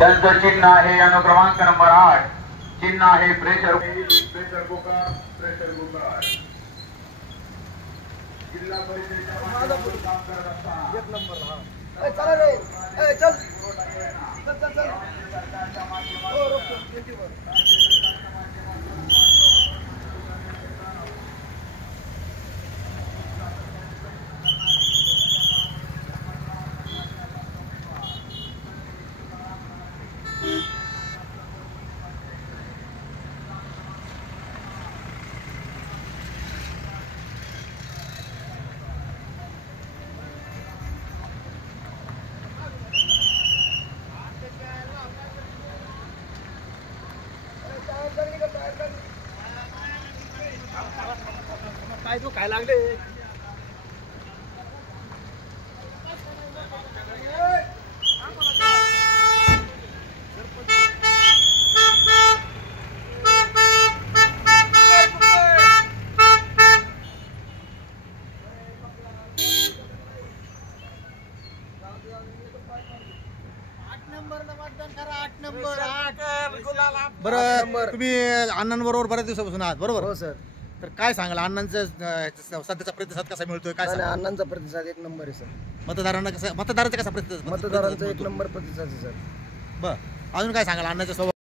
त्यांचं चिन्ह आहे अनुक्रमांक नंबर 8. चिन्ह आहे प्रेशर कुकर. जिल्हा परिषदेच्या माध्यमातून काम करत असताना एक नंबर. हा चला रे, चल चल चल चल. सरकारच्या माध्यमातून हो रोक ड्युटीवर. काय तू काय लागले? बरं, तुम्ही अण्णांबरोबर बऱ्याच दिवसापासून आहात, बरोबर? हो सर. तर काय सांगाल अण्णांचा सध्याचा प्रतिसाद कसा मिळतोय, काय सांगाल? अण्णांचा प्रतिसाद एक नंबर आहे सर. मतदारांचा कसा प्रतिसाद? मतदारांचा एक नंबर प्रतिसाद आहे सर. बरं, अजून काय सांगाल अण्णांच्या सोबत?